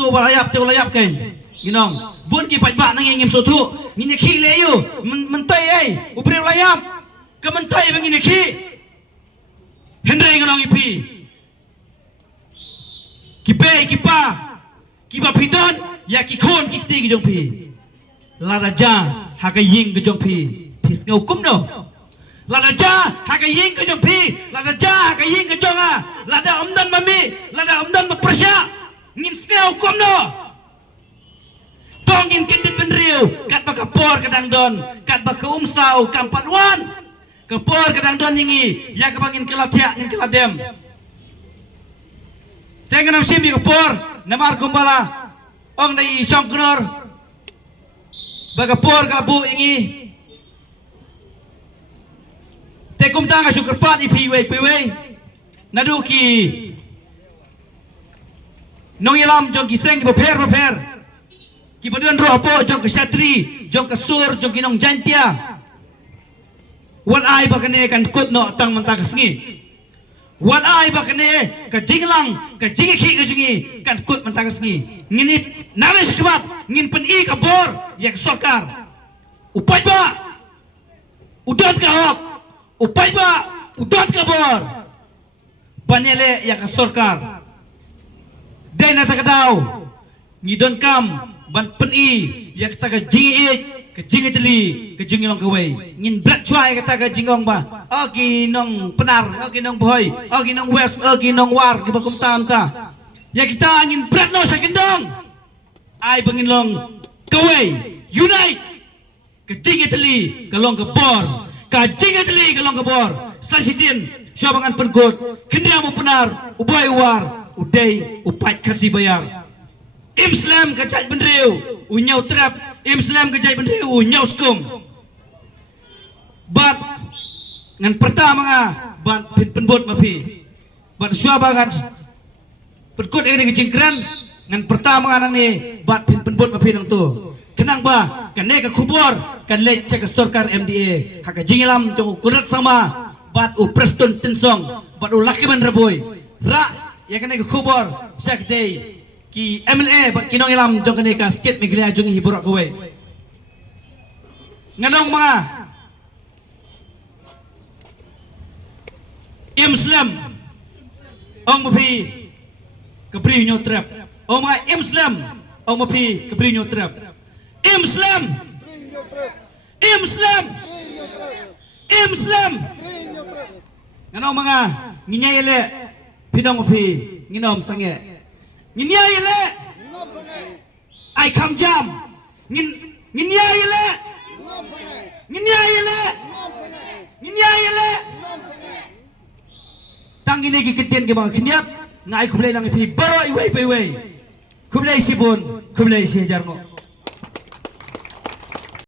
tu balayap teu layap kan ginong bun ki pajba nang ngim sotu ngine khi le yu mentai ai ubri layap ke mentai bang ngine khi hendrai ginong ipi kipe kipa kiba pidon ya ki khon ki ti ki jong pi la raja ha ka ying ki jong pi pis ngau kum do la raja ha ka ying ki jong pi la raja ha ka ying ki jong a la da omdan mami la da omdan ma prasya ngin sneu kum do tong ngin kin ben riu kat ba kapor kadang don kat ba ka umsau kampat wan kapor kadang don yingi ya ka bangin kelatia ngin keladem tengah nam simi kapor namar kumbala ong dai songknor bagapor kabu ingi tekum tanga sukerpat ipiwe piwe naduki nong ilam jong kiseng beper ki badan ro apo jong kesatri jong kesur jong kinong jantia wan ai bakane kan kut no tang mentang sengi wan ai bakane ka jinglang ka jingki ka jingi kan kut mentang sengi ngini nare sekebab ngin pen i kabor yak sorkar upai ba udot ka hok upai ba udot ka bor banele yak sorkar dai na takadaw ngidon kam ban pen i yak ta ka jingi teli ka jingi long kawai ngin brat chuai ka ta ka jingong ba agi nong penar agi nong boy agi nong west agi nong war ki bakum tam ta ya kita angin berat no sakendong ai bangin long kawai unite kejing teli kalong ke bor kejing teli kalong ke bor sasitin syabangan penkut kendia mu penar ubai war udai upat kasih bayar Islam kecai benriu unyau trap Islam kecai benriu unyau skum bat ngan pertama nga bat penbot mapi bat syabangan perkut ini kecingkran ngan pertama nga ni bat penbot mapi nang tu kenang ba kan ne ka kubur kan le cek storkar MDA haka jingilam jong kurat sama bat u preston tensong bat u lakiman raboy ra ya kan ne ka kubur sak day ki MLA bat kinong ilam jong kan ne ka state miglia jong hiburak kowe nganong mga Islam ong mapi kebri nyo trap ong mga Islam ong mapi kebri nyo trap Islam ngano mga nginyayele pinong mapi nginom sange nginyayele ay kam jam nginyayele tang ini kikitian ke mga kinyap ngai kublay lang ipi baro iway kublay sibon kublay si jarno